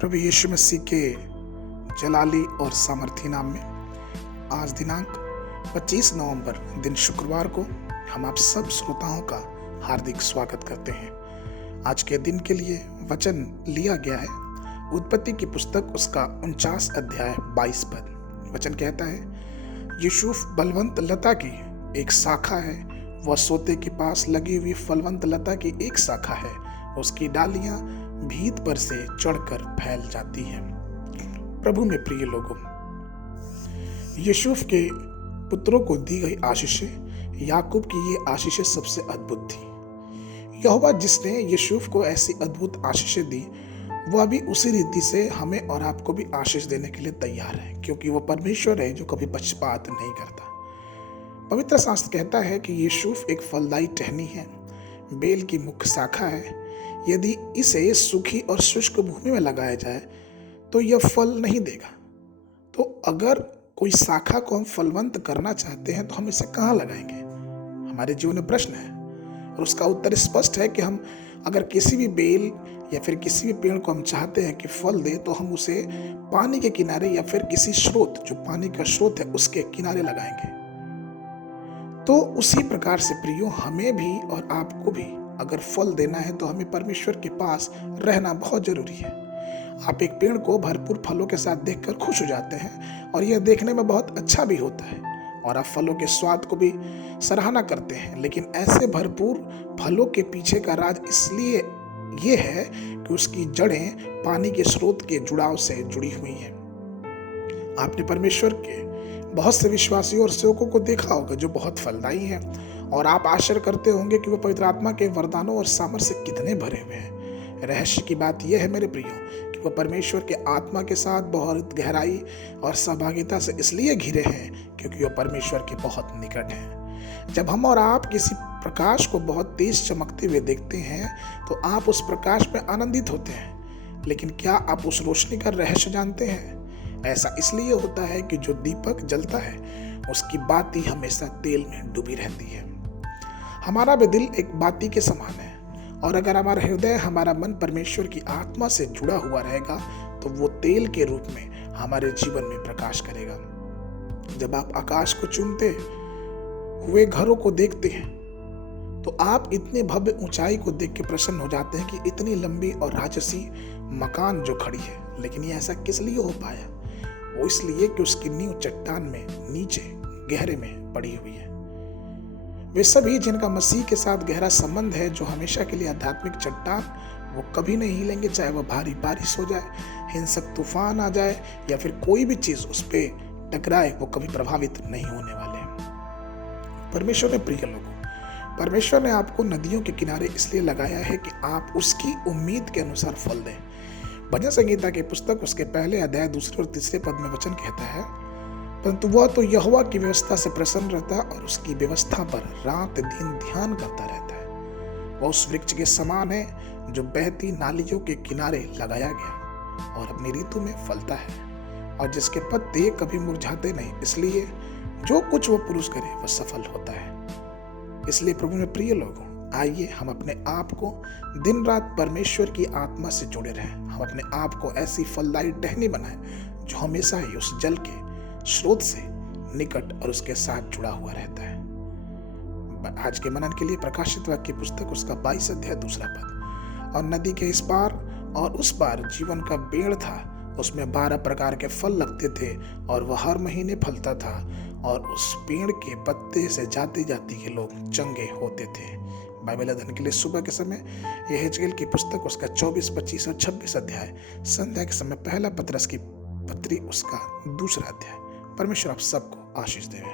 प्रभु यीशु मसीह के जलाली और सामर्थी नाम में आज दिनांक 25 नवंबर दिन शुक्रवार को हम आप सब श्रोताओं का हार्दिक स्वागत करते हैं। आज के दिन के लिए वचन लिया गया है उत्पत्ति की पुस्तक उसका 49 अध्याय 22 पद। वचन कहता है, यूसुफ बलवंत लता की एक शाखा है, वह सोते के पास लगी हुई फलवंत लता की एक शाखा है, उसकी डालियां भीत पर से चढ़कर फैल जाती हैं। प्रभु में प्रिय लोगों, यूसुफ के पुत्रों को दी गई आशीषें, याकूब की ये आशीषें सबसे अद्भुत थी। यहोवा जिसने यूसुफ को ऐसी अद्भुत आशीषें दी, वह भी उसी रीति से हमें और आपको भी आशीष देने के लिए तैयार है, क्योंकि वो परमेश्वर है जो कभी पक्षपात नहीं करता। पवित्र शास्त्र कहता है कि यूसुफ एक फलदायी टहनी है, बेल की मुख्य शाखा है। यदि इसे सूखी और शुष्क भूमि में लगाया जाए तो यह फल नहीं देगा। तो अगर कोई शाखा को हम फलवंत करना चाहते हैं तो हम इसे कहाँ लगाएंगे? हमारे जीवन में प्रश्न है और उसका उत्तर स्पष्ट है कि हम अगर किसी भी बेल या फिर किसी भी पेड़ को हम चाहते हैं कि फल दे, तो हम उसे पानी के किनारे या फिर किसी स्रोत, जो पानी का स्रोत है, उसके किनारे लगाएंगे। तो उसी प्रकार से प्रियो, हमें भी और आपको भी अगर फल देना है तो हमें परमेश्वर के पास रहना बहुत जरूरी है। आप एक पेड़ को भरपूर फलों के साथ देखकर खुश हो जाते हैं और यह देखने में बहुत अच्छा भी होता है और आप फलों के स्वाद को भी सराहना करते हैं, लेकिन ऐसे भरपूर फलों के पीछे का राज इसलिए ये है कि उसकी जड़ें पानी के स्रोत के जुड़ाव से जुड़ी हुई हैं। आपने परमेश्वर के बहुत से विश्वासियों और सेवकों को देखा होगा जो बहुत फलदायी हैं, और आप आश्चर्य करते होंगे कि वो पवित्र आत्मा के वरदानों और सामर्थ्य से कितने भरे हुए हैं। रहस्य की बात यह है मेरे प्रियो कि वो परमेश्वर के आत्मा के साथ बहुत गहराई और सहभागिता से इसलिए घिरे हैं क्योंकि वो परमेश्वर के बहुत निकट हैं। जब हम और आप किसी प्रकाश को बहुत तेज चमकते हुए देखते हैं तो आप उस प्रकाश में आनंदित होते हैं, लेकिन क्या आप उस रोशनी का रहस्य जानते हैं? ऐसा इसलिए होता है कि जो दीपक जलता है उसकी बाती हमेशा तेल में डूबी रहती है। हमारा भी दिल एक बाती के समान है, और अगर हमारा हृदय, हमारा मन परमेश्वर की आत्मा से जुड़ा हुआ रहेगा तो वो तेल के रूप में हमारे जीवन में प्रकाश करेगा। जब आप आकाश को चूमते हुए घरों को देखते हैं तो आप इतने भव्य ऊंचाई को देख के प्रसन्न हो जाते हैं कि इतनी लंबी और राजसी मकान जो खड़ी है, लेकिन ये ऐसा किस लिए हो पाया? वो इसलिए कि उसकी नींव चट्टान में नीचे गहरे में पड़ी हुई है। वे सभी जिनका मसीह के साथ गहरा संबंध है, जो हमेशा के लिए आध्यात्मिक चट्टान, वो कभी नहीं हिलेंगे, चाहे वह भारी बारिश हो जाए, हिंसक तूफान आ जाए या फिर कोई भी चीज उस पर टकराए, वो कभी प्रभावित नहीं होने वाले हैं। परमेश्वर ने प्रिय लोगों, परमेश्वर ने आपको नदियों के किनारे इसलिए लगाया है कि आप उसकी उम्मीद के अनुसार फल दें। भजन संगीता की पुस्तक उसके पहले अध्याय 2 और 3 पद में वचन कहता है, परंतु वह तो यहोवा की व्यवस्था से प्रसन्न रहता है और उसकी व्यवस्था पर रात दिन ध्यान करता रहता है। वह उस वृक्ष के समान है जो बहती नालियों के किनारे लगाया गया और अपनी ऋतु में फलता है, और जिसके पत्ते कभी मुरझाते नहीं, इसलिए जो कुछ वो पुरुष करे वह सफल होता है। इसलिए प्रभु में प्रिय लोगों, आइए हम अपने आप को दिन रात परमेश्वर की आत्मा से जुड़े रहें। हम अपने आप को ऐसी फलदायी टहनी बनाएं जो हमेशा ही उस जल के स्रोत से निकट और उसके साथ जुड़ा हुआ रहता है। आज के मनन के लिए प्रकाशित वाक्य पुस्तक उसका 22 अध्याय 2 पद। और नदी के इस पार और उस पार जीवन का पेड़ था, उसमें 12 प्रकार के फल लगते थे और वह हर महीने फलता था, और उस पेड़ के पत्ते से जाते जाते के लोग चंगे होते थे। बाइबल अध्ययन के लिए सुबह के समय यहेजकेल की पुस्तक उसका 24, 25 और 26 अध्याय, संध्या के समय पहला पतरस की पत्री उसका 2 अध्याय। परमेश्वर आप सबको आशीष देवे।